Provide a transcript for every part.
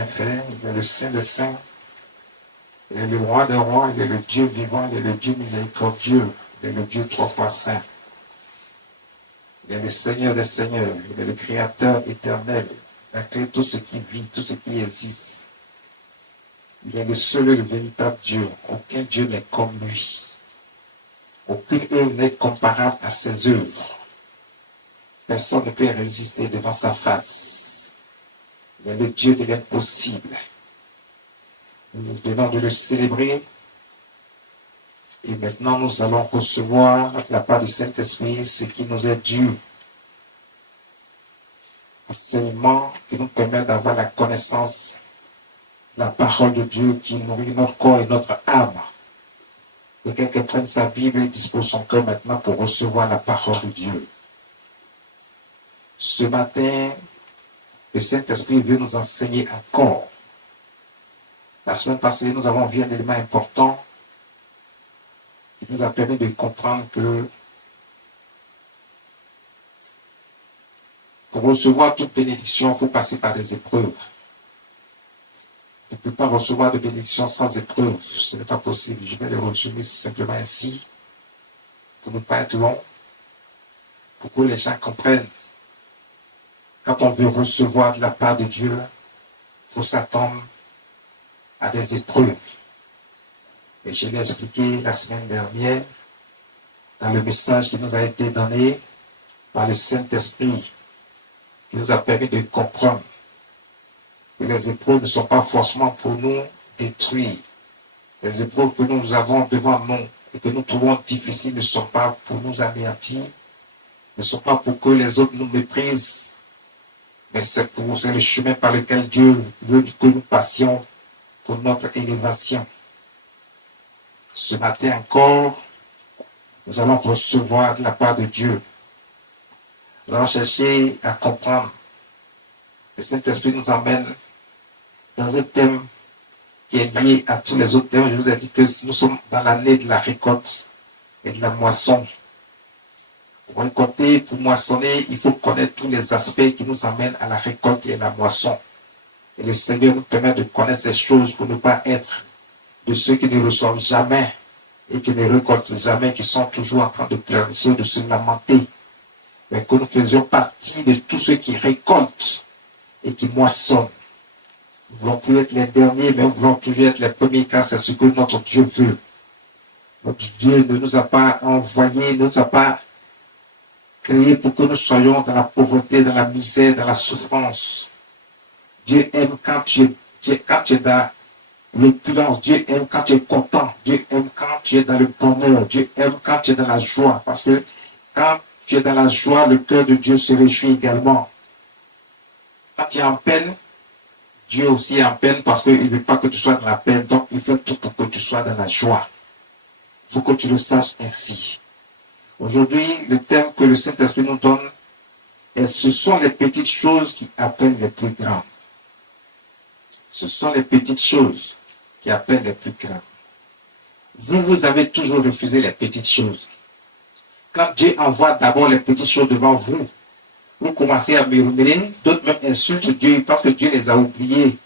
bien fait, il est le Saint des Saints, il est le Roi des Rois, il est le Dieu vivant, il est le Dieu miséricordieux, il est le Dieu trois fois saint. Il est le Seigneur des Seigneurs, il est le Créateur éternel, il a créé tout ce qui vit, tout ce qui existe. Il est le seul et le véritable Dieu. Aucun Dieu n'est comme lui. Aucune œuvre n'est comparable à ses œuvres. Personne ne peut résister devant sa face. Il est le Dieu de l'impossible. Nous venons de le célébrer. Et maintenant, nous allons recevoir de la part du Saint-Esprit ce qui nous est dû. Enseignement qui nous permet d'avoir la connaissance, la parole de Dieu qui nourrit notre corps et notre âme. Que quelqu'un prenne sa Bible et dispose son cœur maintenant pour recevoir la parole de Dieu. Ce matin, le Saint-Esprit veut nous enseigner encore. La semaine passée, nous avons vu un élément important qui nous a permis de comprendre que pour recevoir toute bénédiction, il faut passer par des épreuves. On ne peut pas recevoir de bénédiction sans épreuve. Ce n'est pas possible. Je vais le résumer simplement ainsi, pour ne pas être long, pour que les gens comprennent. Quand on veut recevoir de la part de Dieu, il faut s'attendre à des épreuves. Et je l'ai expliqué la semaine dernière, dans le message qui nous a été donné par le Saint-Esprit, qui nous a permis de comprendre que les épreuves ne sont pas forcément pour nous détruire. Les épreuves que nous avons devant nous et que nous trouvons difficiles ne sont pas pour nous anéantir, ne sont pas pour que les autres nous méprisent, mais c'est le chemin par lequel Dieu veut que nous passions pour notre élévation. Ce matin encore, nous allons recevoir de la part de Dieu. Nous allons chercher à comprendre. Le Saint-Esprit nous emmène dans un thème qui est lié à tous les autres thèmes. Je vous ai dit que nous sommes dans l'année de la récolte et de la moisson. Pour récolter, pour moissonner, il faut connaître tous les aspects qui nous amènent à la récolte et à la moisson. Et le Seigneur nous permet de connaître ces choses pour ne pas être de ceux qui ne reçoivent jamais et qui ne récoltent jamais, qui sont toujours en train de pleurer, de se lamenter. Mais que nous faisions partie de tous ceux qui récoltent et qui moissonnent. Nous voulons plus être les derniers, mais nous voulons toujours être les premiers, car c'est ce que notre Dieu veut. Notre Dieu ne nous a pas envoyés, ne nous a pas créés pour que nous soyons dans la pauvreté, dans la misère, dans la souffrance. Dieu aime quand tu es dans l'opulence. Dieu aime quand tu es content. Dieu aime quand tu es dans le bonheur. Dieu aime quand tu es dans la joie. Parce que quand tu es dans la joie, le cœur de Dieu se réjouit également. Quand tu es en peine, Dieu aussi est en peine parce qu'il ne veut pas que tu sois dans la peine. Donc, il fait tout pour que tu sois dans la joie. Il faut que tu le saches ainsi. Aujourd'hui, le thème que le Saint-Esprit nous donne, ce sont les petites choses qui appellent les plus grandes. Ce sont les petites choses qui appellent les plus grandes. Vous avez toujours refusé les petites choses. Quand Dieu envoie d'abord les petites choses devant vous, vous commencez à murmurer, d'autres même insultent Dieu parce que Dieu les a oubliés.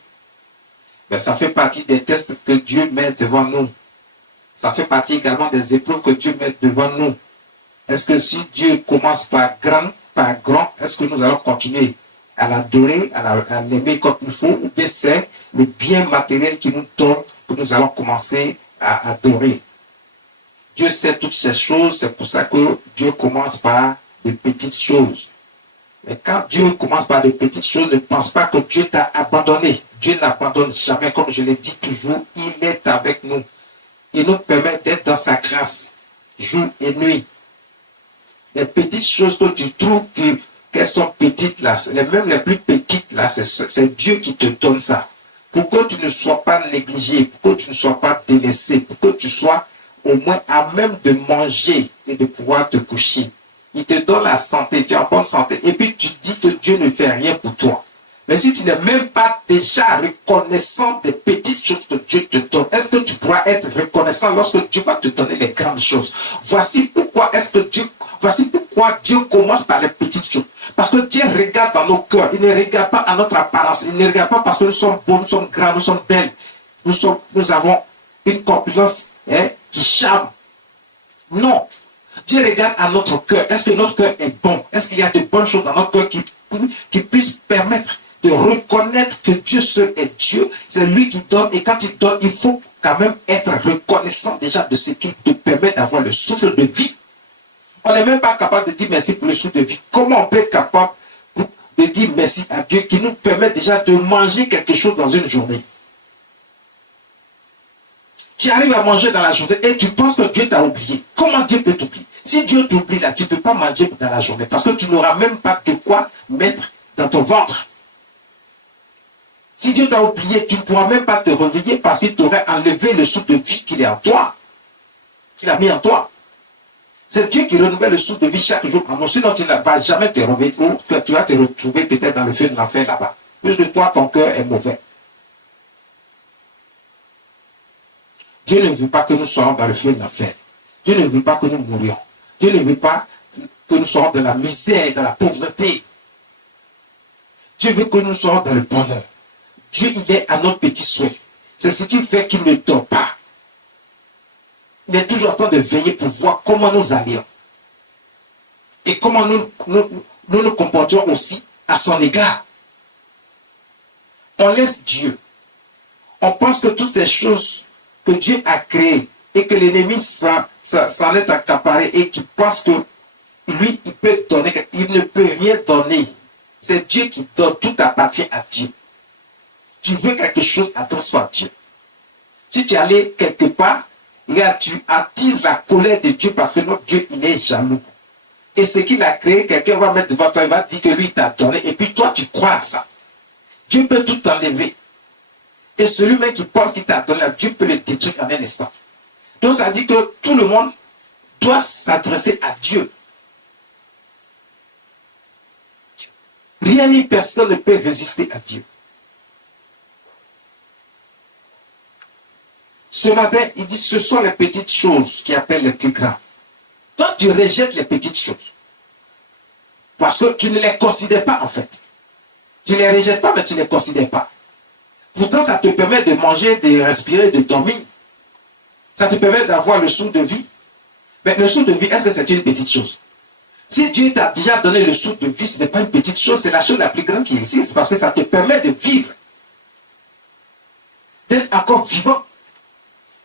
Mais ça fait partie des tests que Dieu met devant nous. Ça fait partie également des épreuves que Dieu met devant nous. Est-ce que si Dieu commence par grand, est-ce que nous allons continuer à l'adorer, à l'aimer comme il faut, ou bien c'est le bien matériel qui nous donne que nous allons commencer à adorer? Dieu sait toutes ces choses, c'est pour ça que Dieu commence par de petites choses. Mais quand Dieu commence par de petites choses, ne pense pas que Dieu t'a abandonné. Dieu n'abandonne jamais, comme je l'ai dit toujours, il est avec nous. Il nous permet d'être dans sa grâce, jour et nuit. Les petites choses que tu trouves qu'elles sont petites là, même les plus petites là, c'est Dieu qui te donne ça. Pour que tu ne sois pas négligé, pour que tu ne sois pas délaissé, pour que tu sois au moins à même de manger et de pouvoir te coucher. Il te donne la santé, tu es en bonne santé, et puis tu dis que Dieu ne fait rien pour toi. Mais si tu n'es même pas déjà reconnaissant des petites choses que Dieu te donne, est-ce que tu pourras être reconnaissant lorsque Dieu va te donner les grandes choses? Voici pourquoi Dieu commence par les petites choses. Parce que Dieu regarde dans nos cœurs. Il ne regarde pas à notre apparence. Il ne regarde pas parce que nous sommes beaux, nous sommes grands, nous sommes belles. Nous avons une corpulence qui charme. Non. Dieu regarde à notre cœur. Est-ce que notre cœur est bon? Est-ce qu'il y a de bonnes choses dans notre cœur qui puissent permettre de reconnaître que Dieu seul est Dieu? C'est lui qui donne. Et quand il donne, il faut quand même être reconnaissant déjà de ce qui te permet d'avoir le souffle de vie. On n'est même pas capable de dire merci pour le souffle de vie. Comment on peut être capable de dire merci à Dieu qui nous permet déjà de manger quelque chose dans une journée? Tu arrives à manger dans la journée et tu penses que Dieu t'a oublié. Comment Dieu peut t'oublier? Si Dieu t'oublie là, tu ne peux pas manger dans la journée parce que tu n'auras même pas de quoi mettre dans ton ventre. Si Dieu t'a oublié, tu ne pourras même pas te réveiller parce qu'il t'aurait enlevé le souffle de vie qu'il est en toi, qu'il a mis en toi. C'est Dieu qui renouvelle le souffle de vie chaque jour en nous. Sinon, tu ne vas jamais te réveiller ou tu vas te retrouver peut-être dans le feu de l'enfer là-bas. Plus de toi, ton cœur est mauvais. Dieu ne veut pas que nous soyons dans le feu de l'enfer. Dieu ne veut pas que nous mourions. Dieu ne veut pas que nous soyons dans la misère, dans la pauvreté. Dieu veut que nous soyons dans le bonheur. Dieu, il est à notre petit souhait. C'est ce qui fait qu'il ne dort pas. Il est toujours en train de veiller pour voir comment nous allions. Et comment nous comportions aussi à son égard. On laisse Dieu. On pense que toutes ces choses que Dieu a créées et que l'ennemi s'en est accaparé et qui pense que lui, il peut donner, il ne peut rien donner. C'est Dieu qui donne, tout appartient à Dieu. Tu veux quelque chose, adresse-toi à Dieu. Si tu es allé quelque part, regarde, tu attises la colère de Dieu parce que notre Dieu, il est jaloux. Et ce qu'il a créé, quelqu'un va mettre devant toi, il va dire que lui, il t'a donné, et puis toi, tu crois à ça. Dieu peut tout enlever. Et celui-même qui pense qu'il t'a donné, Dieu peut le détruire en un instant. Donc ça dit que tout le monde doit s'adresser à Dieu. Rien ni personne ne peut résister à Dieu. Ce matin, il dit, ce sont les petites choses qui appellent les plus grands. Toi, tu rejettes les petites choses. Parce que tu ne les considères pas, en fait. Tu ne les rejettes pas, mais tu ne les considères pas. Pourtant, ça te permet de manger, de respirer, de dormir. Ça te permet d'avoir le souffle de vie. Mais le souffle de vie, est-ce que c'est une petite chose? Si Dieu t'a déjà donné le souffle de vie, ce n'est pas une petite chose, c'est la chose la plus grande qui existe parce que ça te permet de vivre. D'être encore vivant.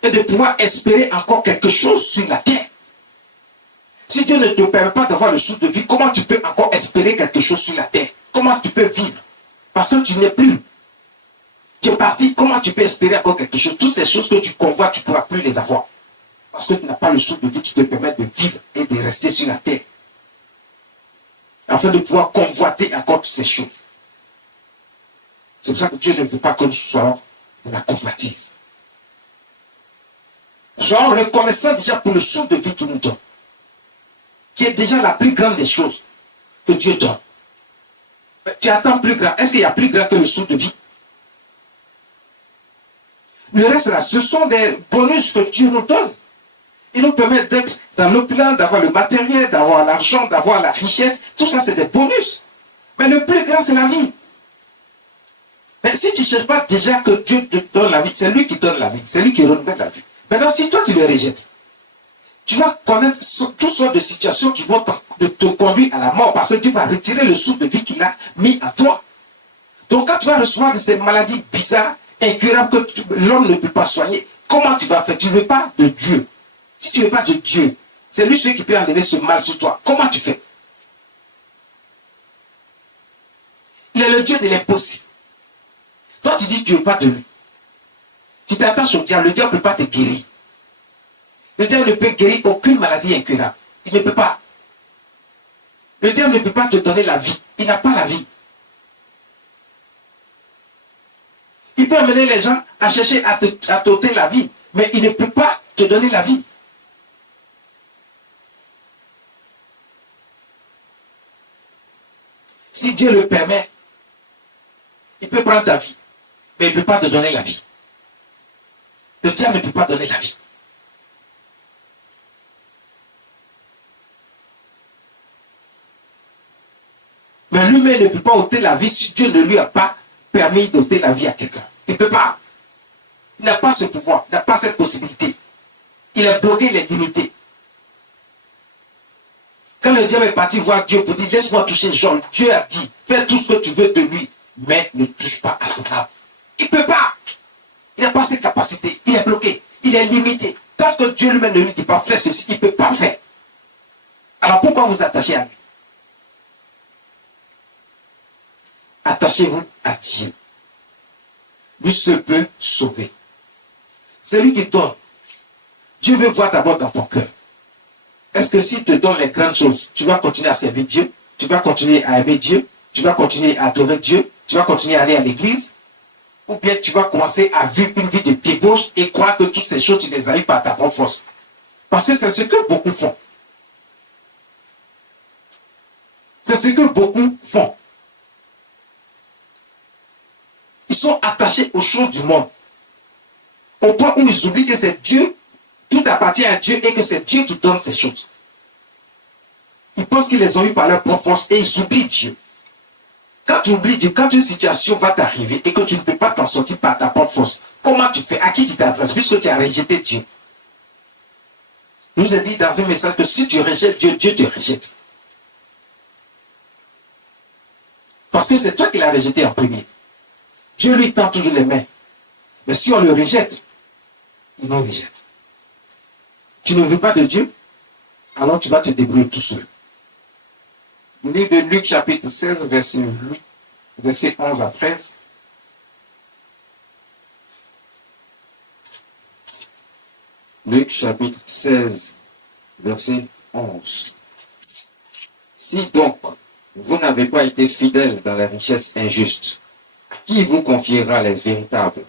Et de pouvoir espérer encore quelque chose sur la terre. Si Dieu ne te permet pas d'avoir le souffle de vie, comment tu peux encore espérer quelque chose sur la terre? Comment tu peux vivre? Parce que tu n'es plus. Tu es parti, comment tu peux espérer encore quelque chose? Toutes ces choses que tu convoites, tu ne pourras plus les avoir. Parce que tu n'as pas le souffle de vie qui te permet de vivre et de rester sur la terre. Afin de pouvoir convoiter encore toutes ces choses. C'est pour ça que Dieu ne veut pas que nous soyons de la convoitise. Soyons reconnaissants déjà pour le souffle de vie qu'il nous donne. Qui est déjà la plus grande des choses que Dieu donne. Mais tu attends plus grand. Est-ce qu'il y a plus grand que le souffle de vie? Le reste là, ce sont des bonus que Dieu nous donne. Il nous permet d'être dans nos plans, d'avoir le matériel, d'avoir l'argent, d'avoir la richesse. Tout ça, c'est des bonus. Mais le plus grand, c'est la vie. Mais si tu ne cherches pas déjà que Dieu te donne la vie, c'est lui qui donne la vie. C'est lui qui renouvelle la vie. Maintenant, si toi, tu le rejettes, tu vas connaître toutes sortes de situations qui vont te conduire à la mort parce que tu vas retirer le souffle de vie qu'il a mis à toi. Donc, quand tu vas recevoir de ces maladies bizarres, incurables, que l'homme ne peut pas soigner, comment tu vas faire? Tu ne veux pas de Dieu. Si tu ne veux pas de Dieu, c'est lui celui qui peut enlever ce mal sur toi. Comment tu fais? Il est le Dieu de l'impossible. Toi, tu dis que tu ne veux pas de lui. Tu t'attaches au diable, le diable ne peut pas te guérir. Le diable ne peut guérir aucune maladie incurable. Il ne peut pas. Le diable ne peut pas te donner la vie. Il n'a pas la vie. Il peut amener les gens à chercher à t'ôter la vie, mais il ne peut pas te donner la vie. Si Dieu le permet, il peut prendre ta vie, mais il ne peut pas te donner la vie. Le diable ne peut pas donner la vie. Mais lui-même ne peut pas ôter la vie si Dieu ne lui a pas permis d'ôter la vie à quelqu'un. Il ne peut pas. Il n'a pas ce pouvoir, il n'a pas cette possibilité. Il est bloqué, il est limité. Quand le diable est parti voir Dieu pour dire, laisse-moi toucher Jean, Dieu a dit, fais tout ce que tu veux de lui, mais ne touche pas à son âme. Il ne peut pas. Il n'a pas ses capacités. Il est bloqué. Il est limité. Tant que Dieu lui-même ne lui dit pas, fais ceci, il ne peut pas faire. Alors pourquoi vous attachez à lui? Attachez-vous à Dieu. Lui seul peut sauver. C'est lui qui donne. Dieu veut voir d'abord dans ton cœur. Est-ce que s'il te donne les grandes choses, tu vas continuer à servir Dieu? Tu vas continuer à aimer Dieu? Tu vas continuer à adorer Dieu? Tu vas continuer à aller à l'église? Ou bien tu vas commencer à vivre une vie de débauche et croire que toutes ces choses, tu les as eues par ta propre force? Parce que c'est ce que beaucoup font. C'est ce que beaucoup font. Ils sont attachés aux choses du monde. Au point où ils oublient que c'est Dieu, tout appartient à Dieu et que c'est Dieu qui donne ces choses. Ils pensent qu'ils les ont eues par leur propre force et ils oublient Dieu. Quand tu oublies Dieu, quand une situation va t'arriver et que tu ne peux pas t'en sortir par ta propre force, comment tu fais? À qui tu t'adresses puisque tu as rejeté Dieu? Je vous ai dit dans un message que si tu rejettes Dieu, Dieu te rejette. Parce que c'est toi qui l'as rejeté en premier. Dieu lui tend toujours les mains. Mais si on le rejette, il nous rejette. Tu ne veux pas de Dieu, alors tu vas te débrouiller tout seul. Le livre de Luc chapitre 16, verset 11 à 13. Luc chapitre 16, verset 11. Si donc vous n'avez pas été fidèles dans les richesses injustes, qui vous confiera les véritables?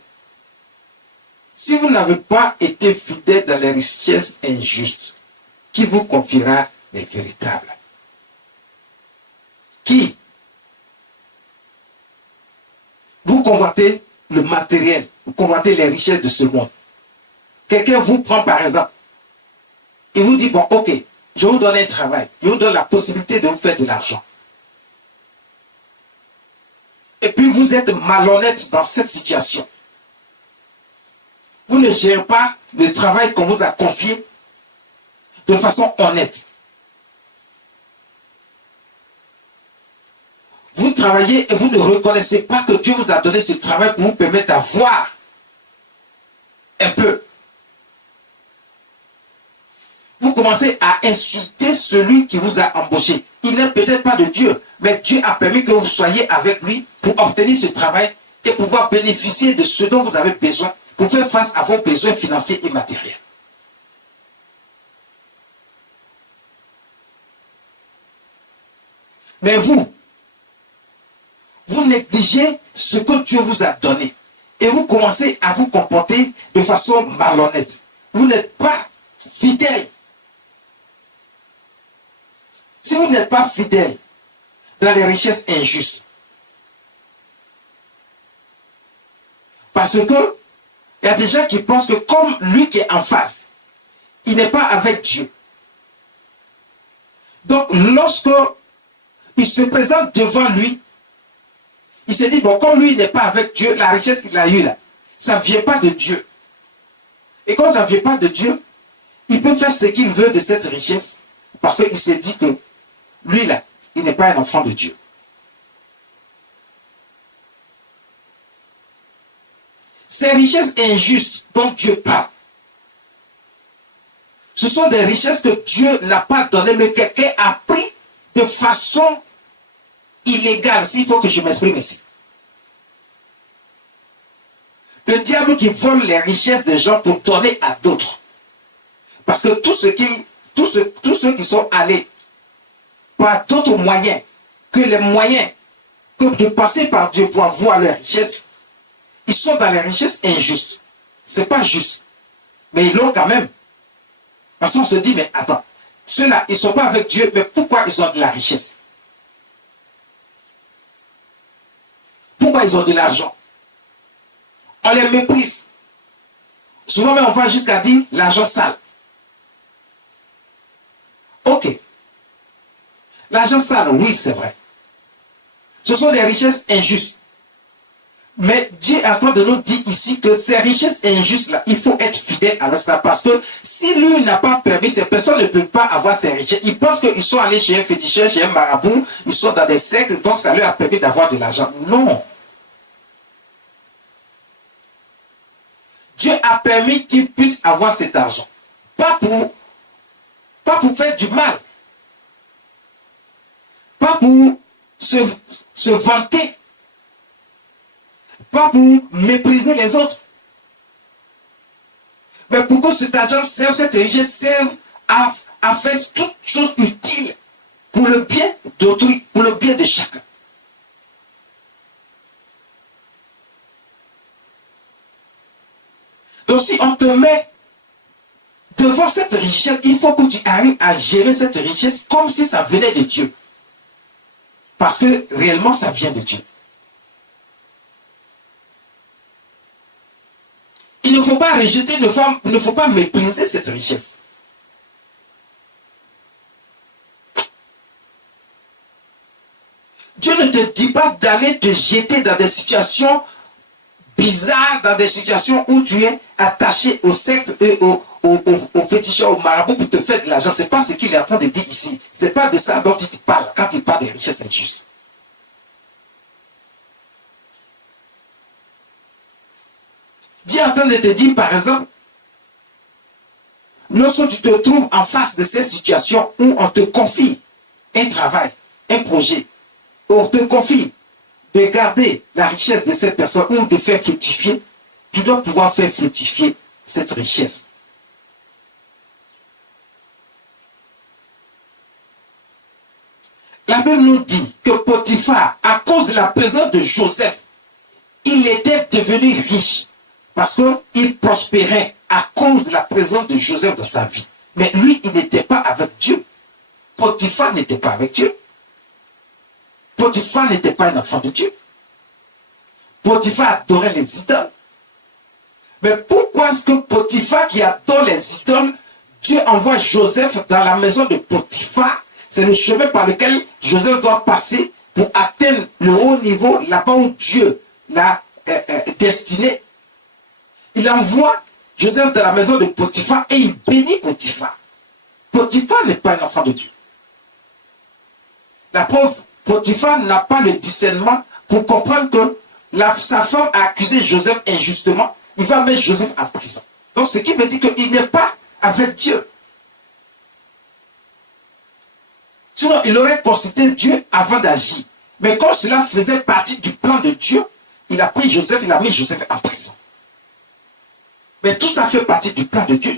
Si vous n'avez pas été fidèle dans les richesses injustes, qui vous confiera les véritables? Qui? Vous convoitez le matériel, vous convoitez les richesses de ce monde. Quelqu'un vous prend par exemple, et vous dit, bon, ok, je vous donne un travail, je vous donne la possibilité de vous faire de l'argent. Et puis vous êtes malhonnête dans cette situation. Vous ne gérez pas le travail qu'on vous a confié de façon honnête. Vous travaillez et vous ne reconnaissez pas que Dieu vous a donné ce travail pour vous permettre d'avoir un peu. Vous commencez à insulter celui qui vous a embauché. Il n'est peut-être pas de Dieu, mais Dieu a permis que vous soyez avec lui pour obtenir ce travail et pouvoir bénéficier de ce dont vous avez besoin pour faire face à vos besoins financiers et matériels. Mais vous négligez ce que Dieu vous a donné et vous commencez à vous comporter de façon malhonnête. Vous n'êtes pas fidèle. Si vous n'êtes pas fidèle dans les richesses injustes, parce que il y a des gens qui pensent que comme lui qui est en face, il n'est pas avec Dieu. Donc lorsque il se présente devant lui, il se dit, bon, comme lui n'est pas avec Dieu, la richesse qu'il a eue là, ça ne vient pas de Dieu. Et comme ça ne vient pas de Dieu, il peut faire ce qu'il veut de cette richesse parce qu'il se dit que lui là, il n'est pas un enfant de Dieu. Ces richesses injustes dont Dieu parle, ce sont des richesses que Dieu n'a pas données, mais quelqu'un a pris de façon illégale, s'il faut que je m'exprime ici. Le diable qui vole les richesses des gens pour donner à d'autres. Parce que tous ceux qui sont allés par d'autres moyens que les moyens que de passer par Dieu pour avoir leur richesse, ils sont dans les richesses injustes. C'est pas juste. Mais ils l'ont quand même. Parce qu'on se dit, mais attends, ceux-là, ils ne sont pas avec Dieu, mais pourquoi ils ont de la richesse? Pourquoi ils ont de l'argent? On les méprise. Souvent même on va jusqu'à dire l'argent sale. Ok. L'argent sale, oui, c'est vrai. Ce sont des richesses injustes. Mais Dieu est en train de nous dire ici que ces richesses injustes-là, il faut être fidèle à ça. Parce que si lui n'a pas permis, ces personnes ne peuvent pas avoir ces richesses. Ils pensent qu'ils sont allés chez un féticheur, chez un marabout, ils sont dans des sectes, donc ça leur a permis d'avoir de l'argent. Non. Dieu a permis qu'ils puissent avoir cet argent. Pas pour faire du mal. Pas pour se vanter. Pas pour mépriser les autres. Mais pour que cet argent serve, cette richesse serve à faire toutes choses utiles pour le bien d'autrui, pour le bien de chacun. Donc si on te met devant cette richesse, il faut que tu arrives à gérer cette richesse comme si ça venait de Dieu. Parce que réellement, ça vient de Dieu. Il ne faut pas rejeter, il ne faut pas mépriser cette richesse. Dieu ne te dit pas d'aller te jeter dans des situations bizarres, dans des situations où tu es attaché aux sectes et aux féticheurs, aux marabouts pour te faire de l'argent. Ce n'est pas ce qu'il est en train de dire ici. Ce n'est pas de ça dont il parle quand il parle des richesses injustes. Dieu est en train de te dire, par exemple, lorsque tu te trouves en face de ces situations où on te confie un travail, un projet, on te confie de garder la richesse de cette personne ou de faire fructifier, tu dois pouvoir faire fructifier cette richesse. La Bible nous dit que Potiphar, à cause de la présence de Joseph, il était devenu riche parce qu'il prospérait à cause de la présence de Joseph dans sa vie. Mais lui, il n'était pas avec Dieu. Potiphar n'était pas avec Dieu. Potiphar n'était pas un enfant de Dieu. Potiphar adorait les idoles. Mais pourquoi est-ce que Potiphar qui adore les idoles, Dieu envoie Joseph dans la maison de Potiphar? C'est le chemin par lequel Joseph doit passer pour atteindre le haut niveau, là-bas où Dieu l'a destiné. Il envoie Joseph dans la maison de Potiphar et il bénit Potiphar. Potiphar n'est pas un enfant de Dieu. La preuve, Potiphar n'a pas le discernement pour comprendre que sa femme a accusé Joseph injustement. Il va mettre Joseph en prison. Donc ce qui veut dire qu'il n'est pas avec Dieu. Sinon, il aurait consulté Dieu avant d'agir. Mais comme cela faisait partie du plan de Dieu, il a pris Joseph, il a mis Joseph en prison. Mais tout ça fait partie du plan de Dieu.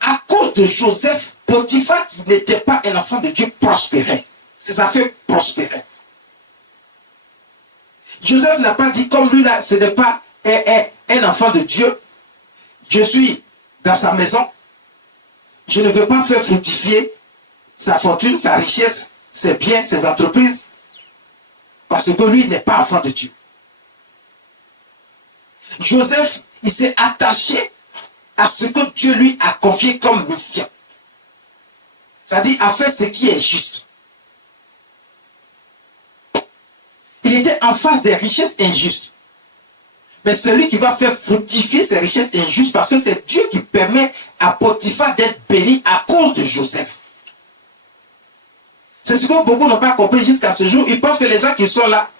À cause de Joseph, Potiphar, qui n'était pas un enfant de Dieu, prospérait. Ses affaires prospéraient. Joseph n'a pas dit, comme lui là, ce n'est pas un enfant de Dieu. Je suis dans sa maison. Je ne veux pas faire fructifier sa fortune, sa richesse, ses biens, ses entreprises. Parce que lui n'est pas enfant de Dieu. Joseph, il s'est attaché à ce que Dieu lui a confié comme mission. C'est-à-dire à faire ce qui est juste. Il était en face des richesses injustes. Mais c'est lui qui va faire fructifier ces richesses injustes parce que c'est Dieu qui permet à Potiphar d'être béni à cause de Joseph. C'est ce que beaucoup n'ont pas compris jusqu'à ce jour. Ils pensent que les gens qui sont là,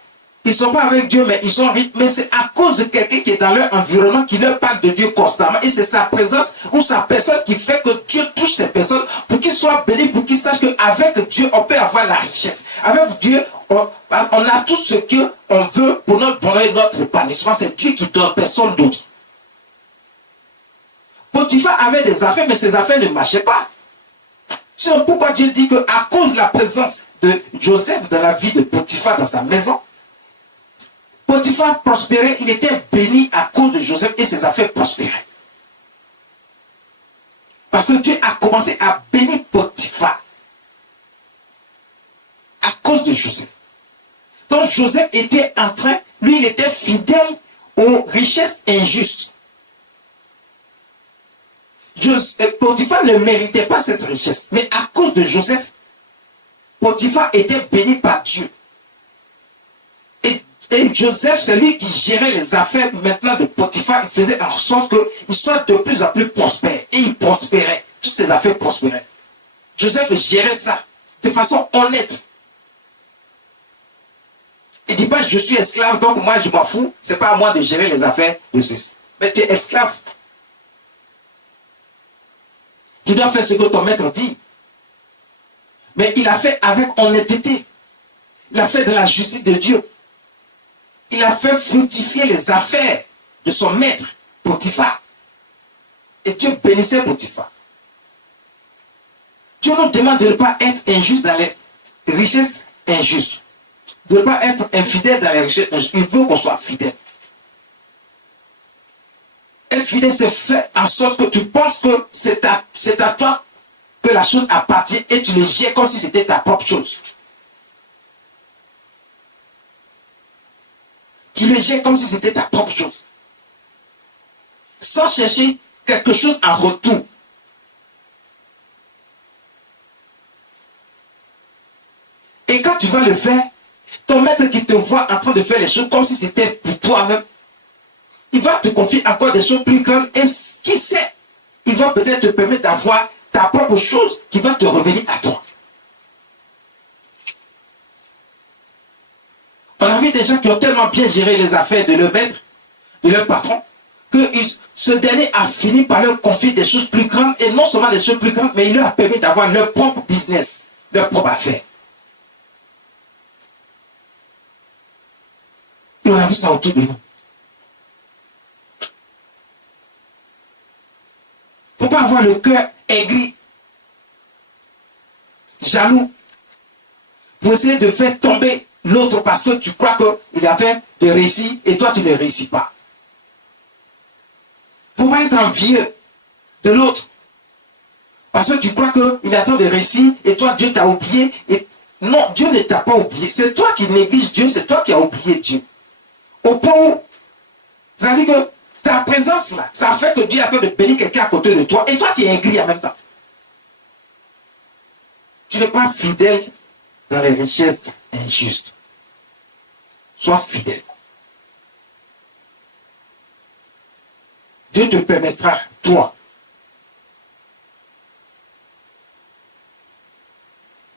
ils ne sont pas avec Dieu, mais ils sont riches. Mais c'est à cause de quelqu'un qui est dans leur environnement qui leur parle de Dieu constamment. Et c'est sa présence ou sa personne qui fait que Dieu touche ces personnes pour qu'ils soient bénis, pour qu'ils sachent qu'avec Dieu, on peut avoir la richesse. Avec Dieu, on a tout ce qu'on veut pour notre bonheur et notre épanouissement. C'est Dieu qui donne, personne d'autre. Potiphar avait des affaires, mais ses affaires ne marchaient pas. C'est pourquoi Dieu dit qu'à cause de la présence de Joseph dans la vie de Potiphar dans sa maison, Potiphar prospérait, il était béni à cause de Joseph et ses affaires prospéraient. Parce que Dieu a commencé à bénir Potiphar à cause de Joseph. Donc Joseph était en train, lui il était fidèle aux richesses injustes. Potiphar ne méritait pas cette richesse. Mais à cause de Joseph, Potiphar était béni par Dieu. Et Joseph, c'est lui qui gérait les affaires maintenant de Potiphar. Il faisait en sorte qu'il soit de plus en plus prospère. Et il prospérait. Toutes ses affaires prospéraient. Joseph gérait ça de façon honnête. Il ne dit pas je suis esclave, donc moi je m'en fous. C'est pas à moi de gérer les affaires de ceci. Mais tu es esclave. Tu dois faire ce que ton maître dit. Mais il a fait avec honnêteté. Il a fait de la justice de Dieu. Il a fait fructifier les affaires de son maître, Potiphar. Et Dieu bénissait Potiphar. Dieu nous demande de ne pas être injuste dans les richesses injustes. De ne pas être infidèle dans les richesses injustes. Il veut qu'on soit fidèle. Être fidèle, c'est faire en sorte que tu penses que c'est à toi que la chose appartient et tu le gères comme si c'était ta propre chose. Tu le gères comme si c'était ta propre chose. Sans chercher quelque chose en retour. Et quand tu vas le faire, ton maître qui te voit en train de faire les choses comme si c'était pour toi-même, il va te confier encore des choses plus grandes. Et qui sait, il va peut-être te permettre d'avoir ta propre chose qui va te revenir à toi. On a vu des gens qui ont tellement bien géré les affaires de leur maître, de leur patron, que ce dernier a fini par leur confier des choses plus grandes, et non seulement des choses plus grandes, mais il leur a permis d'avoir leur propre business, leur propre affaire. Et on a vu ça autour de nous. Il ne faut pas avoir le cœur aigri, jaloux, pour essayer de faire tomber l'autre parce que tu crois qu'il est en train de réussir et toi tu ne réussis pas. Il ne faut pas être envieux de l'autre parce que tu crois qu'il est en train de réussir et toi Dieu t'a oublié. Et non, Dieu ne t'a pas oublié. C'est toi qui négliges Dieu, c'est toi qui as oublié Dieu. Au point où, ça veut dire que ta présence là, ça fait que Dieu est en train de bénir quelqu'un à côté de toi et toi tu es aigri en même temps. Tu n'es pas fidèle dans les richesses injustes. Sois fidèle. Dieu te permettra, toi.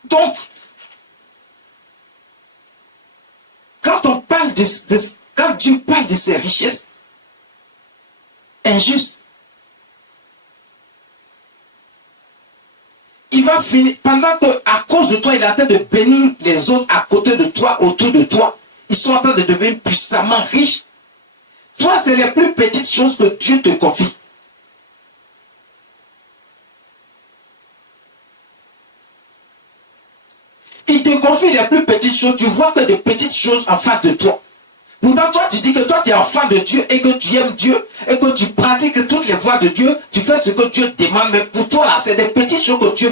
Donc, quand on parle quand Dieu parle de ces richesses injustes, il va finir, pendant que à cause de toi, il est en train de bénir les autres à côté de toi, autour de toi. Ils sont en train de devenir puissamment riches. Toi, c'est les plus petites choses que Dieu te confie. Il te confie les plus petites choses. Tu vois que des petites choses en face de toi. Pourtant, toi, tu dis que toi, tu es enfant de Dieu et que tu aimes Dieu et que tu pratiques toutes les voies de Dieu. Tu fais ce que Dieu demande. Mais pour toi, là, c'est des petites choses que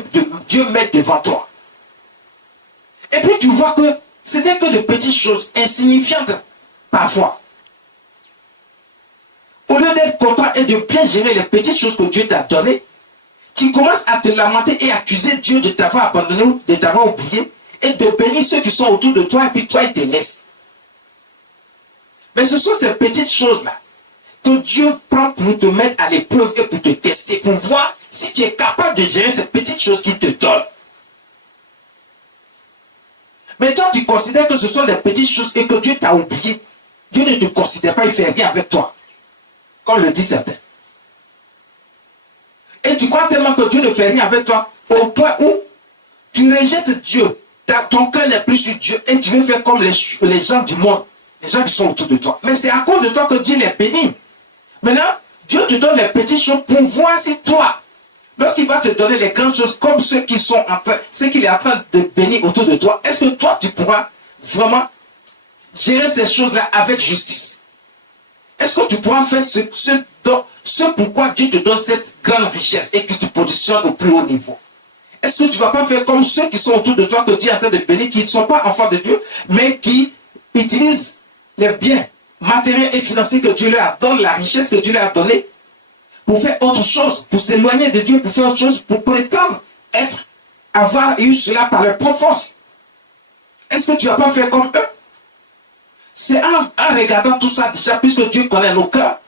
Dieu met devant toi. Et puis, tu vois que ce n'est que de petites choses insignifiantes, parfois. Au lieu d'être content et de bien gérer les petites choses que Dieu t'a données, tu commences à te lamenter et accuser Dieu de t'avoir abandonné, de t'avoir oublié, et de bénir ceux qui sont autour de toi, et puis toi, il te laisse. Mais ce sont ces petites choses-là que Dieu prend pour te mettre à l'épreuve et pour te tester, pour voir si tu es capable de gérer ces petites choses qu'il te donne. Mais toi, tu considères que ce sont des petites choses et que Dieu t'a oublié. Dieu ne te considère pas, il ne fait rien avec toi. Comme le dit certains. Et tu crois tellement que Dieu ne fait rien avec toi, au point où tu rejettes Dieu. Ton cœur n'est plus sur Dieu et tu veux faire comme les gens du monde, les gens qui sont autour de toi. Mais c'est à cause de toi que Dieu les bénit. Maintenant, Dieu te donne les petites choses pour voir si toi, lorsqu'il va te donner les grandes choses comme ceux qui sont en train, ceux qu'il est en train de bénir autour de toi, est-ce que toi tu pourras vraiment gérer ces choses-là avec justice? Est-ce que tu pourras faire ce pourquoi Dieu te donne cette grande richesse et que tu positionnes au plus haut niveau? Est-ce que tu ne vas pas faire comme ceux qui sont autour de toi que Dieu est en train de bénir, qui ne sont pas enfants de Dieu, mais qui utilisent les biens matériels et financiers que Dieu leur donne, la richesse que Dieu leur a donnée, pour faire autre chose, pour s'éloigner de Dieu, pour faire autre chose, pour prétendre avoir eu cela par leur propre force? Est-ce que tu ne vas pas faire comme eux? C'est en regardant tout ça déjà, puisque Dieu connaît nos cœurs.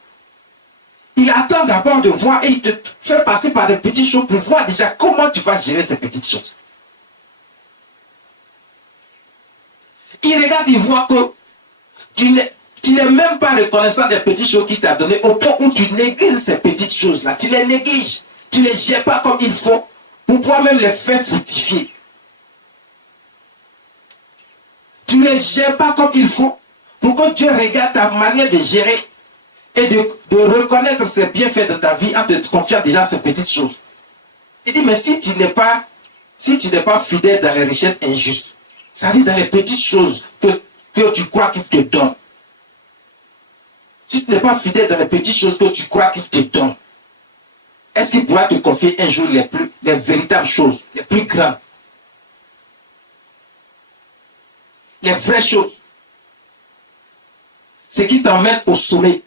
Il attend d'abord de voir et il te fait passer par des petites choses pour voir déjà comment tu vas gérer ces petites choses. Il regarde, il voit que tu n'es même pas reconnaissant des petites choses qu'il t'a données au point où tu négliges ces petites choses-là. Tu les négliges. Tu ne les gères pas comme il faut pour pouvoir même les faire fructifier. Tu ne les gères pas comme il faut pour que Dieu regarde ta manière de gérer et de reconnaître ses bienfaits de ta vie en te confiant déjà ces petites choses. Il dit, mais si tu n'es pas fidèle dans les richesses injustes, c'est-à-dire dans les petites choses que tu crois qu'il te donne, si tu n'es pas fidèle dans les petites choses que tu crois qu'il te donne, est-ce qu'il pourra te confier un jour les véritables choses, les plus grandes, les vraies choses, ce qui t'emmène au sommet?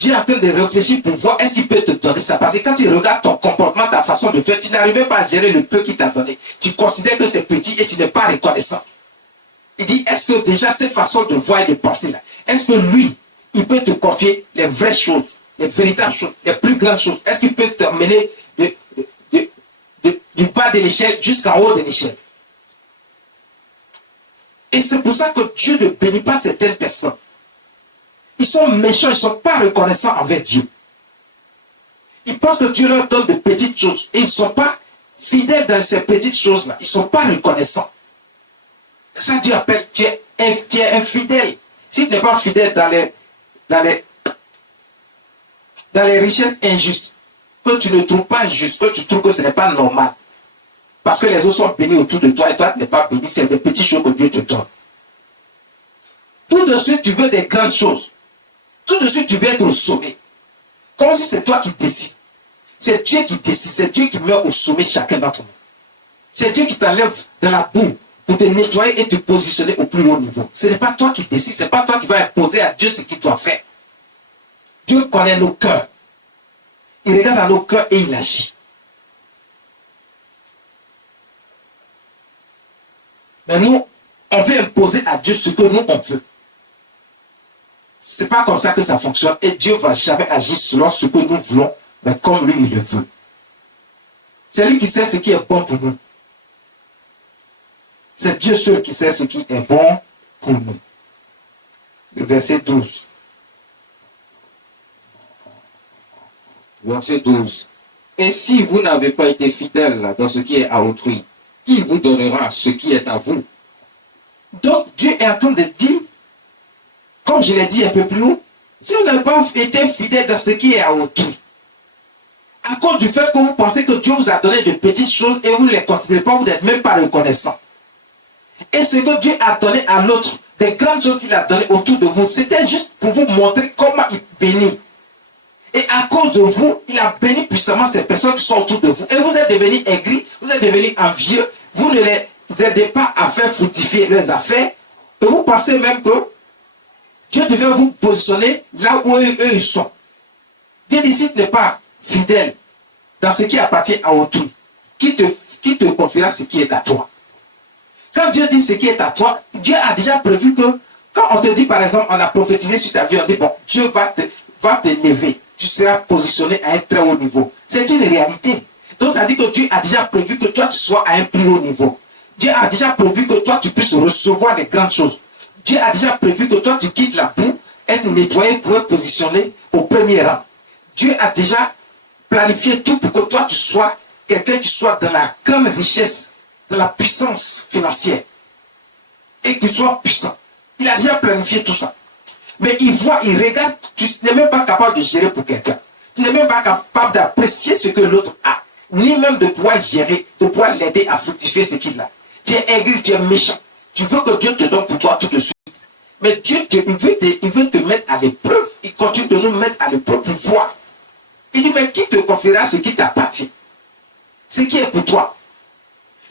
Dieu est en train de réfléchir pour voir est-ce qu'il peut te donner ça. Parce que quand il regarde ton comportement, ta façon de faire, tu n'arrives pas à gérer le peu qu'il t'a donné. Tu considères que c'est petit et tu n'es pas reconnaissant. Il dit, est-ce que déjà cette façon de voir et de penser là, est-ce que lui, il peut te confier les vraies choses, les véritables choses, les plus grandes choses? Est-ce qu'il peut t'emmener du bas de l'échelle jusqu'en haut de l'échelle? Et c'est pour ça que Dieu ne bénit pas certaines personnes. Ils sont méchants, ils ne sont pas reconnaissants envers Dieu. Ils pensent que Dieu leur donne de petites choses et ils ne sont pas fidèles dans ces petites choses-là. Ils ne sont pas reconnaissants. Et ça, Dieu appelle, tu es infidèle. Si tu n'es pas fidèle dans les richesses injustes, que tu ne trouves pas juste, que tu trouves que ce n'est pas normal, parce que les autres sont bénis autour de toi et toi tu n'es pas béni, c'est des petites choses que Dieu te donne. Tout de suite, tu veux des grandes choses. Tout de suite, tu veux être au sommet. Comme si c'est toi qui décides. C'est Dieu qui décide. C'est Dieu qui met au sommet chacun d'entre nous. C'est Dieu qui t'enlève de la boue pour te nettoyer et te positionner au plus haut niveau. Ce n'est pas toi qui décides. Ce n'est pas toi qui vas imposer à Dieu ce qu'il doit faire. Dieu connaît nos cœurs. Il regarde à nos cœurs et il agit. Mais nous, on veut imposer à Dieu ce que nous, on veut. C'est pas comme ça que ça fonctionne. Et Dieu ne va jamais agir selon ce que nous voulons, mais comme lui, il le veut. C'est lui qui sait ce qui est bon pour nous. C'est Dieu seul qui sait ce qui est bon pour nous. Le verset 12. Verset 12. Et si vous n'avez pas été fidèle dans ce qui est à autrui, qui vous donnera ce qui est à vous? Donc Dieu est en train de dire, comme je l'ai dit un peu plus haut, si vous n'avez pas été fidèle dans ce qui est à autrui, à cause du fait que vous pensez que Dieu vous a donné de petites choses et vous ne les considérez pas, vous n'êtes même pas reconnaissant. Et ce que Dieu a donné à l'autre, des grandes choses qu'il a données autour de vous, c'était juste pour vous montrer comment il bénit. Et à cause de vous, il a béni puissamment ces personnes qui sont autour de vous. Et vous êtes devenus aigris, vous êtes devenus envieux, vous ne les aidez pas à faire fructifier leurs affaires. Et vous pensez même que Dieu devait vous positionner là où eux ils sont. Dieu dit, si tu n'es pas fidèle dans ce qui appartient à autrui, qui te confiera ce qui est à toi? Quand Dieu dit ce qui est à toi, Dieu a déjà prévu que, quand on te dit par exemple, on a prophétisé sur ta vie, on dit, bon, Dieu va te lever, tu seras positionné à un très haut niveau. C'est une réalité. Donc ça dit que Dieu a déjà prévu que toi tu sois à un plus haut niveau. Dieu a déjà prévu que toi tu puisses recevoir des grandes choses. Dieu a déjà prévu que toi tu quittes la boue, être nettoyé pour être positionné au premier rang. Dieu a déjà planifié tout pour que toi tu sois quelqu'un qui soit dans la grande richesse, de la puissance financière. Et qu'il soit puissant. Il a déjà planifié tout ça. Mais il voit, il regarde, tu n'es même pas capable de gérer pour quelqu'un. Tu n'es même pas capable d'apprécier ce que l'autre a. Ni même de pouvoir gérer, de pouvoir l'aider à fructifier ce qu'il a. Tu es aigri, tu es méchant. Tu veux que Dieu te donne pour toi tout de suite. Mais Dieu, il veut te mettre à l'épreuve. Il continue de nous mettre à l'épreuve pour voir. Il dit, mais qui te confiera ce qui t'appartient? Ce qui est pour toi.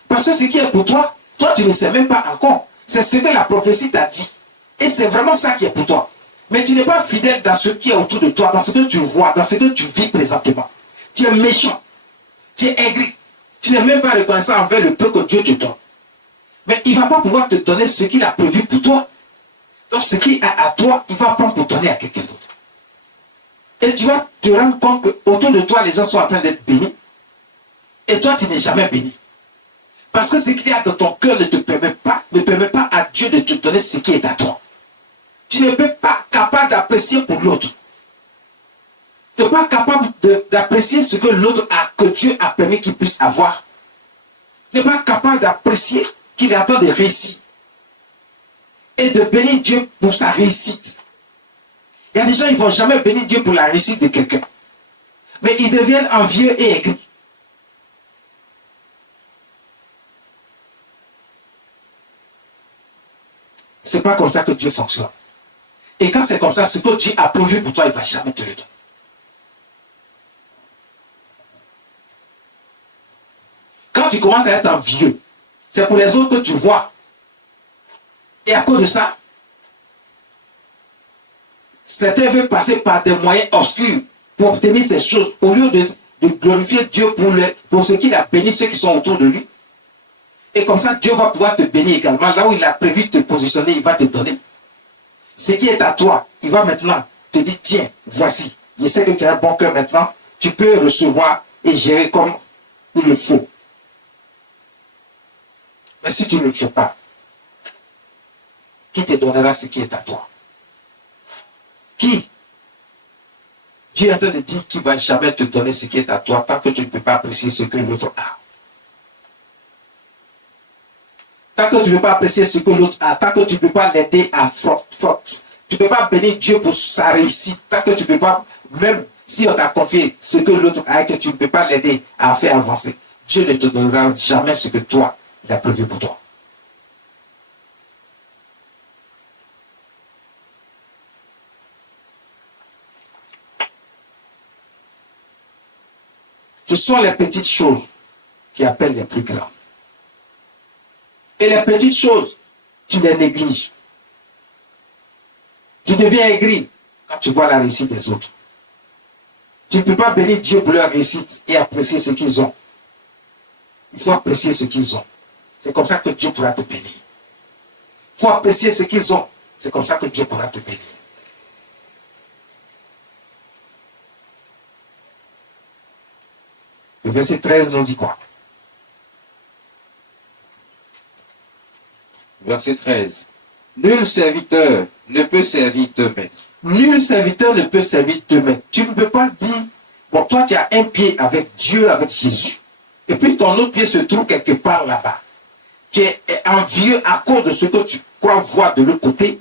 Parce que ce qui est pour toi, toi tu ne sais même pas encore. C'est ce que la prophétie t'a dit. Et c'est vraiment ça qui est pour toi. Mais tu n'es pas fidèle dans ce qui est autour de toi, dans ce que tu vois, dans ce que tu vis présentement. Tu es méchant. Tu es aigri. Tu n'es même pas reconnaissant envers le peu que Dieu te donne. Mais il ne va pas pouvoir te donner ce qu'il a prévu pour toi. Donc ce qui est à toi, il va prendre pour donner à quelqu'un d'autre. Et tu vas te rendre compte qu'autour de toi, les gens sont en train d'être bénis. Et toi, tu n'es jamais béni. Parce que ce qu'il y a dans ton cœur ne permet pas à Dieu de te donner ce qui est à toi. Tu n'es pas capable d'apprécier pour l'autre. Tu n'es pas capable d'apprécier ce que l'autre a, que Dieu a permis qu'il puisse avoir. Tu n'es pas capable d'apprécier qu'il est en train de réussir. Et de bénir Dieu pour sa réussite. Il y a des gens, ils ne vont jamais bénir Dieu pour la réussite de quelqu'un. Mais ils deviennent envieux et aigris. Ce n'est pas comme ça que Dieu fonctionne. Et quand c'est comme ça, ce que Dieu a prévu pour toi, il ne va jamais te le donner. Quand tu commences à être envieux, c'est pour les autres que tu vois. Et à cause de ça, certains veulent passer par des moyens obscurs pour obtenir ces choses, au lieu de glorifier Dieu pour ce qu'il a béni, ceux qui sont autour de lui. Et comme ça, Dieu va pouvoir te bénir également. Là où il a prévu de te positionner, il va te donner. Ce qui est à toi, il va maintenant te dire, tiens, voici. Je sais que tu as un bon cœur maintenant. Tu peux recevoir et gérer comme il le faut. Mais si tu ne le fais pas, qui te donnera ce qui est à toi? Qui? Dieu est en train de dire qu'il ne va jamais te donner ce qui est à toi tant que tu ne peux pas apprécier ce que l'autre a. Tant que tu ne peux pas apprécier ce que l'autre a, tant que tu ne peux pas l'aider à forte, tu ne peux pas bénir Dieu pour sa réussite, tant que tu ne peux pas, même si on t'a confié ce que l'autre a et que tu ne peux pas l'aider à faire avancer, Dieu ne te donnera jamais ce que toi, il a prévu pour toi. Ce sont les petites choses qui appellent les plus grandes. Et les petites choses, tu les négliges. Tu deviens aigri quand tu vois la réussite des autres. Tu ne peux pas bénir Dieu pour leur réussite et apprécier ce qu'ils ont. Il faut apprécier ce qu'ils ont. C'est comme ça que Dieu pourra te bénir. Il faut apprécier ce qu'ils ont. C'est comme ça que Dieu pourra te bénir. Le verset 13 nous dit quoi? Verset 13. Nul serviteur ne peut servir deux maîtres. Nul serviteur ne peut servir deux maîtres. Tu ne peux pas dire, bon, toi tu as un pied avec Dieu, avec Jésus, et puis ton autre pied se trouve quelque part là-bas. Tu es envieux à cause de ce que tu crois voir de l'autre côté,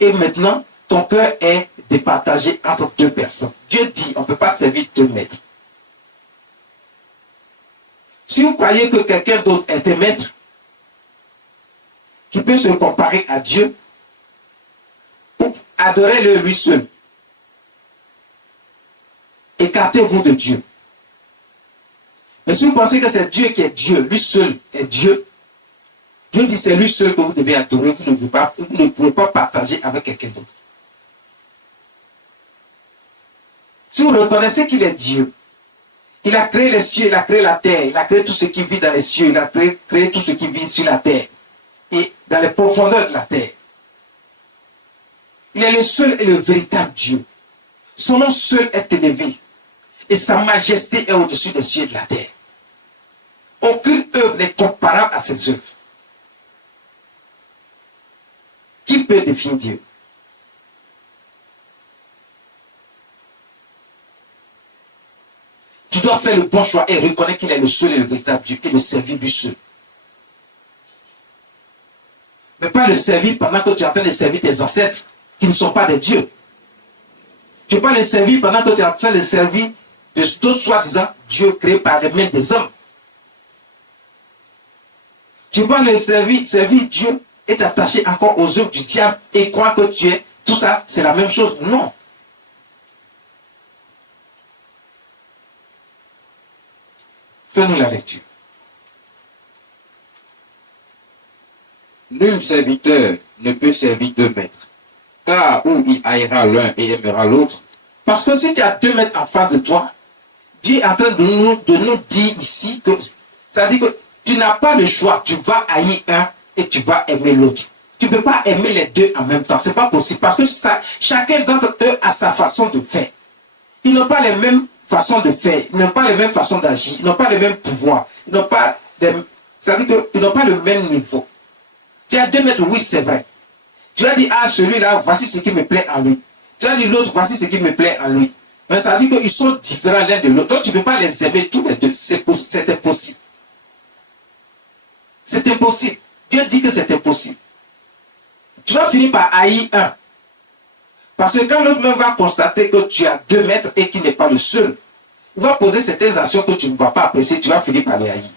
et maintenant ton cœur est départagé entre deux personnes. Dieu dit, on ne peut pas servir deux maîtres. Si vous croyez que quelqu'un d'autre est un maître, qui peut se comparer à Dieu, adorez-le lui seul. Écartez-vous de Dieu. Mais si vous pensez que c'est Dieu qui est Dieu, lui seul est Dieu, Dieu dit c'est lui seul que vous devez adorer, vous ne pouvez pas partager avec quelqu'un d'autre. Si vous reconnaissez qu'il est Dieu, il a créé les cieux, il a créé la terre, il a créé tout ce qui vit dans les cieux, il a créé tout ce qui vit sur la terre et dans les profondeurs de la terre. Il est le seul et le véritable Dieu. Son nom seul est élevé et sa majesté est au-dessus des cieux et de la terre. Aucune œuvre n'est comparable à ses œuvres. Qui peut définir Dieu? Tu dois faire le bon choix et reconnaître qu'il est le seul et le véritable Dieu et le servir lui seul. Mais pas le servir pendant que tu es en train de servir tes ancêtres qui ne sont pas des dieux. Tu ne peux pas les servir pendant que tu es en train de servir d'autres soi-disant dieux créés par les mains des hommes. Tu ne peux pas les servir Dieu et t'attacher encore aux œuvres du diable et croire que tu es, tout ça, c'est la même chose. Non. Fais-nous la lecture. Nul serviteur ne peut servir deux maîtres, car ou il haïra l'un et aimera l'autre. Parce que si tu as deux maîtres en face de toi, Dieu est en train de nous dire ici que ça dit que tu n'as pas le choix, tu vas haïr un et tu vas aimer l'autre. Tu ne peux pas aimer les deux en même temps. Ce n'est pas possible parce que chacun d'entre eux a sa façon de faire. Ils n'ont pas les mêmes façons de faire. Ils n'ont pas les mêmes façons d'agir. Ils n'ont pas les mêmes pouvoirs. Ils n'ont pas c'est-à-dire qu'ils n'ont pas le même niveau. Tu as 2 mètres, oui, c'est vrai. Tu as dit, ah, celui-là, voici ce qui me plaît en lui. Tu as dit l'autre, voici ce qui me plaît en lui. Mais ça veut dire qu'ils sont différents l'un de l'autre. Donc tu ne peux pas les aimer tous les deux. C'est impossible. C'est impossible. Dieu dit que c'est impossible. Tu vas finir par haïr un. Parce que quand l'autre même va constater que tu as 2 mètres et qu'il n'est pas le seul, il va poser certaines actions que tu ne vas pas apprécier, tu vas finir par les haïr.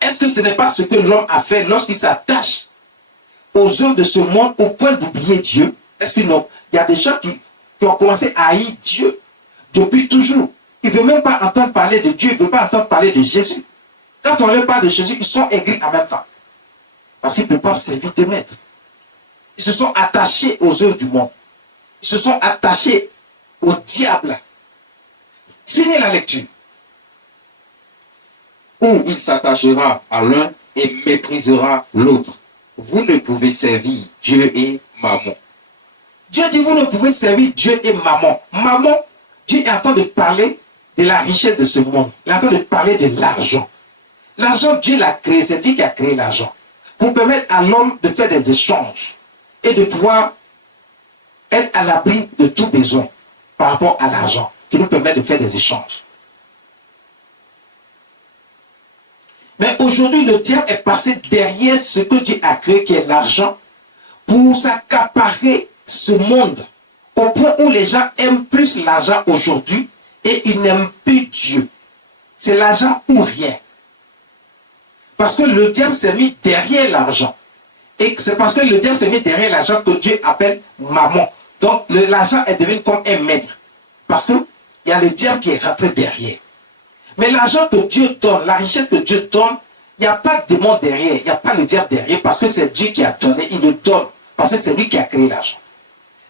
Est-ce que ce n'est pas ce que l'homme a fait lorsqu'il s'attache aux œuvres de ce monde au point d'oublier Dieu? Est-ce que non? Il y a des gens qui ont commencé à haïr Dieu depuis toujours. Ils ne veulent même pas entendre parler de Dieu, ils ne veulent pas entendre parler de Jésus. Quand on leur parle de Jésus, ils sont aigris en même temps. Parce qu'ils ne peuvent pas servir de maître. Ils se sont attachés aux œuvres du monde. Ils se sont attachés au diable. Finis la lecture. Ou il s'attachera à l'un et méprisera l'autre. Vous ne pouvez servir Dieu et Mammon. Dieu dit, vous ne pouvez servir Dieu et Mammon. Mammon, Dieu est en train de parler de la richesse de ce monde. Il est en train de parler de l'argent. L'argent, Dieu l'a créé. C'est Dieu qui a créé l'argent. Pour permettre à l'homme de faire des échanges et de pouvoir être à l'abri de tout besoin par rapport à l'argent, qui nous permet de faire des échanges. Mais aujourd'hui, le diable est passé derrière ce que Dieu a créé, qui est l'argent, pour s'accaparer ce monde, au point où les gens aiment plus l'argent aujourd'hui et ils n'aiment plus Dieu. C'est l'argent ou rien. Parce que le diable s'est mis derrière l'argent. Et c'est parce que le diable s'est mis derrière l'argent que Dieu appelle mammon. Donc l'argent est devenu comme un maître. Parce qu'il y a le diable qui est rentré derrière. Mais l'argent que Dieu donne, la richesse que Dieu donne, il n'y a pas de démon derrière, il n'y a pas le diable derrière, parce que c'est Dieu qui a donné, il le donne. Parce que c'est lui qui a créé l'argent.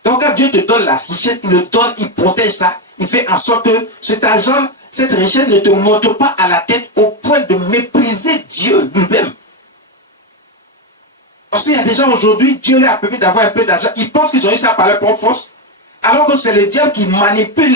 Donc quand Dieu te donne la richesse, il le donne, il protège ça, il fait en sorte que cet argent, cette richesse ne te monte pas à la tête au point de mépriser Dieu lui-même. Parce qu'il y a des gens aujourd'hui, Dieu leur a permis d'avoir un peu d'argent, ils pensent qu'ils ont eu ça par leur propre force, alors que c'est le diable qui manipule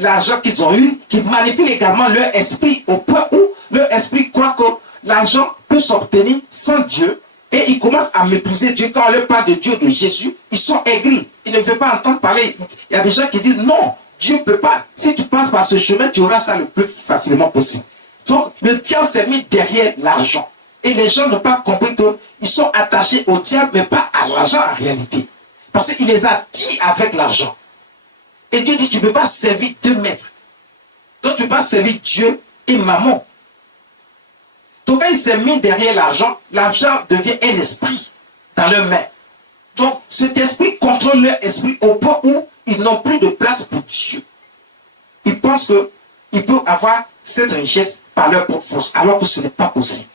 l'argent qu'ils ont eu, qui manipule également leur esprit au point où leur esprit croit que l'argent peut s'obtenir sans Dieu et ils commencent à mépriser Dieu. Quand on leur parle de Dieu, de Jésus, ils sont aigris. Ils ne veulent pas entendre parler. Il y a des gens qui disent non, Dieu ne peut pas. Si tu passes par ce chemin, tu auras ça le plus facilement possible. Donc le diable s'est mis derrière l'argent. Et les gens n'ont pas compris qu'ils sont attachés au diable, mais pas à l'argent en réalité. Parce qu'il les a dit avec l'argent. Et Dieu dit, tu ne peux pas servir 2 maîtres. Donc tu ne peux pas servir Dieu et mammon. Donc quand il s'est mis derrière l'argent devient un esprit dans leurs mains. Donc cet esprit contrôle leur esprit au point où ils n'ont plus de place pour Dieu. Ils pensent qu'ils peuvent avoir cette richesse par leur propre force, alors que ce n'est pas possible.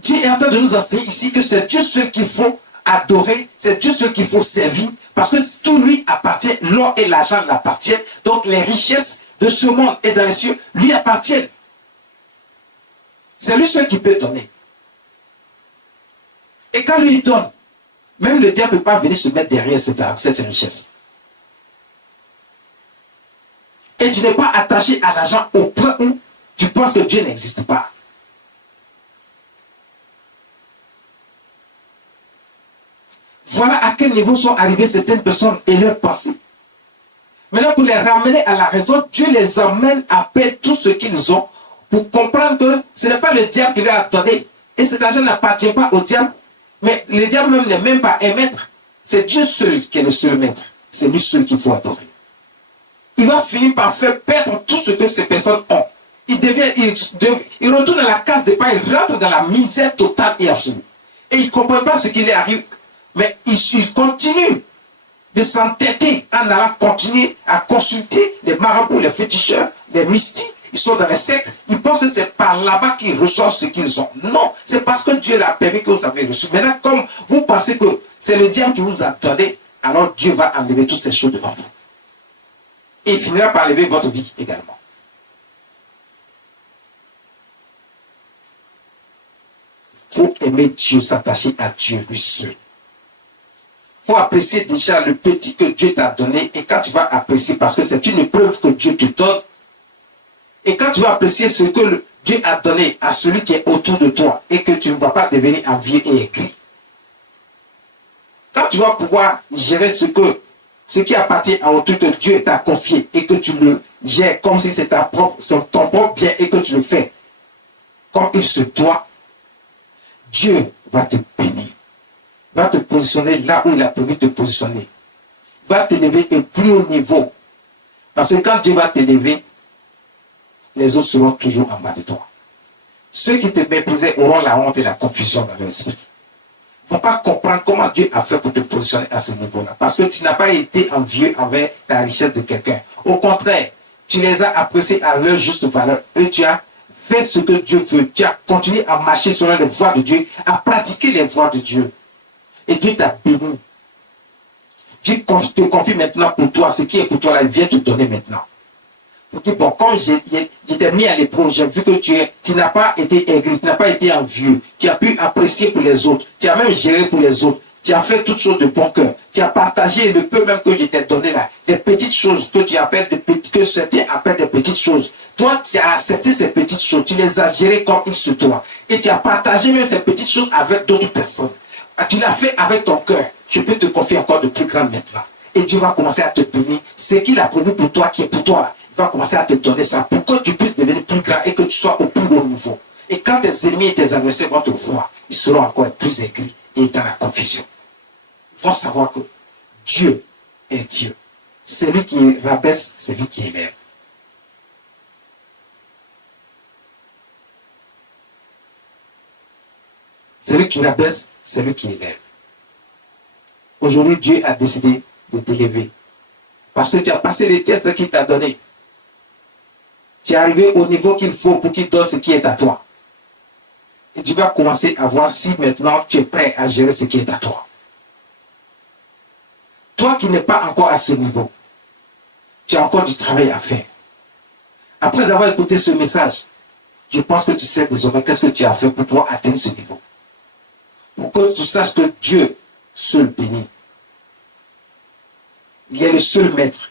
Dieu est en train de nous enseigner ici que c'est Dieu seul qu'il faut adorer, c'est Dieu seul qu'il faut servir, parce que tout lui appartient, l'or et l'argent l'appartiennent, donc les richesses de ce monde et dans les cieux lui appartiennent. C'est lui seul qui peut donner. Et quand lui donne, même le diable ne peut pas venir se mettre derrière cette richesse. Et tu n'es pas attaché à l'argent au point où tu penses que Dieu n'existe pas. Voilà à quel niveau sont arrivées certaines personnes et leurs pensées. Maintenant, pour les ramener à la raison, Dieu les emmène à perdre tout ce qu'ils ont pour comprendre que ce n'est pas le diable qui leur a donné. Et cet argent n'appartient pas au diable. Mais le diable même n'est même pas un maître. C'est Dieu seul qui est le seul maître. C'est lui seul qu'il faut adorer. Il va finir par faire perdre tout ce que ces personnes ont. Il retourne à la case des pas, il rentre dans la misère totale et absolue. Et il ne comprend pas ce qui lui arrive. Mais il continue de s'entêter en allant continuer à consulter les marabouts, les féticheurs, les mystiques. Ils sont dans les sectes. Ils pensent que c'est par là-bas qu'ils reçoivent ce qu'ils ont. Non, c'est parce que Dieu l'a permis que vous avez reçu. Maintenant, comme vous pensez que c'est le diable qui vous a donné, alors Dieu va enlever toutes ces choses devant vous. Et il finira par élever votre vie également. Il faut aimer Dieu, s'attacher à Dieu, lui seul. Il faut apprécier déjà le petit que Dieu t'a donné. Et quand tu vas apprécier, parce que c'est une preuve que Dieu te donne, et quand tu vas apprécier ce que Dieu a donné à celui qui est autour de toi, et que tu ne vas pas devenir envieux et aigri, quand tu vas pouvoir gérer ce qui appartient à autrui que Dieu t'a confié, et que tu le gères comme si c'est ton propre bien, et que tu le fais comme il se doit, Dieu va te bénir, va te positionner là où il a prévu de te positionner, va t'élever au plus haut niveau. Parce que quand Dieu va t'élever, les autres seront toujours en bas de toi. Ceux qui te méprisaient auront la honte et la confusion dans leur esprit. Ils ne vont pas comprendre comment Dieu a fait pour te positionner à ce niveau-là. Parce que tu n'as pas été envieux envers la richesse de quelqu'un. Au contraire, tu les as appréciés à leur juste valeur. Et tu as fait ce que Dieu veut. Tu as continué à marcher selon les voies de Dieu, à pratiquer les voies de Dieu. Et Dieu t'a béni. Dieu te confie maintenant pour toi. Ce qui est pour toi là, il vient te donner maintenant. Pour dire, bon, quand j'étais mis à l'épreuve, j'ai vu que tu n'as pas été aigri, tu n'as pas été envieux. Tu as pu apprécier pour les autres. Tu as même géré pour les autres. Tu as fait toutes choses de bon cœur. Tu as partagé le peu même que je t'ai donné là. Des petites choses que tu appelles que certains appellent des petites choses. Toi, tu as accepté ces petites choses. Tu les as gérées comme il se doit. Et tu as partagé même ces petites choses avec d'autres personnes. Tu l'as fait avec ton cœur. Je peux te confier encore de plus grand maintenant. Et Dieu va commencer à te bénir. Ce qu'il a prévu pour toi, qui est pour toi là, il va commencer à te donner ça pour que tu puisses devenir plus grand et que tu sois au plus haut niveau. Et quand tes ennemis et tes adversaires vont te voir, ils seront encore plus aigris et dans la confusion. Ils vont savoir que Dieu est Dieu. C'est lui qui rabaisse, c'est lui qui élève. C'est lui qui rabaisse, c'est lui qui élève. Aujourd'hui, Dieu a décidé de t'élever. Parce que tu as passé les tests qu'il t'a donné. Tu es arrivé au niveau qu'il faut pour qu'il donne ce qui est à toi. Et tu vas commencer à voir si maintenant tu es prêt à gérer ce qui est à toi. Toi qui n'es pas encore à ce niveau, tu as encore du travail à faire. Après avoir écouté ce message, je pense que tu sais désormais qu'est-ce que tu as fait pour pouvoir atteindre ce niveau. Pour que tu saches que Dieu seul bénit. Il est le seul maître.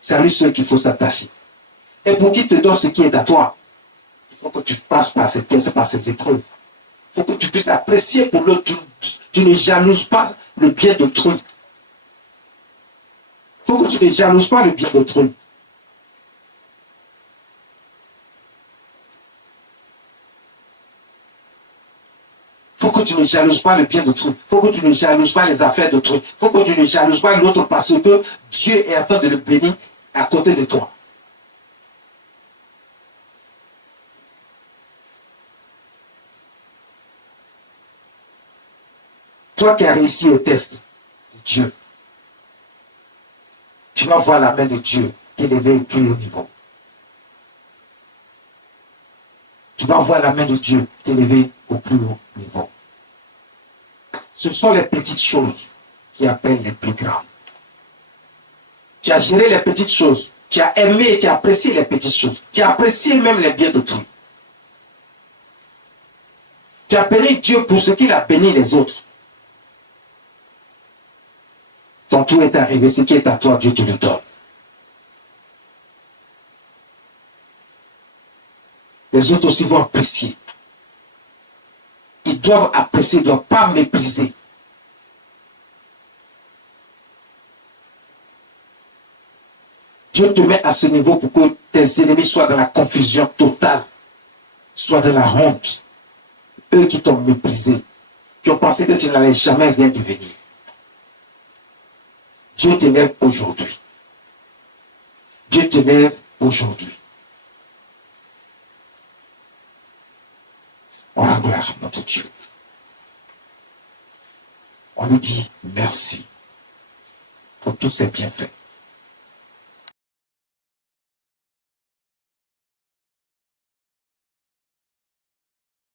C'est à lui seul qu'il faut s'attacher. Et pour qu'il te donne ce qui est à toi, il faut que tu passes par ces tests, par ces épreuves. Il faut que tu puisses apprécier pour l'autre. Tu ne jalouses pas le bien d'autrui. Il faut que tu ne jalouses pas le bien d'autrui. Il faut que tu ne jalouses pas le bien d'autrui. Il faut que tu ne jalouses pas les affaires d'autrui. Il faut que tu ne jalouses pas l'autre parce que Dieu est en train de le bénir à côté de toi. Toi qui as réussi au test de Dieu, tu vas voir la main de Dieu t'élever au plus haut niveau. Tu vas voir la main de Dieu t'élever au plus haut niveau. Ce sont les petites choses qui appellent les plus grandes. Tu as géré les petites choses. Tu as aimé et tu as apprécié les petites choses. Tu as apprécié même les biens d'autrui. Tu as béni Dieu pour ce qu'il a béni les autres. Ton tour est arrivé, ce qui est à toi, Dieu te le donne. Les autres aussi vont apprécier. Ils doivent apprécier, ils ne doivent pas mépriser. Dieu te met à ce niveau pour que tes ennemis soient dans la confusion totale, soient dans la honte. Eux qui t'ont méprisé, qui ont pensé que tu n'allais jamais rien devenir. Dieu t'élève aujourd'hui. Dieu t'élève aujourd'hui. On rend gloire à notre Dieu. On lui dit merci pour tous ses bienfaits.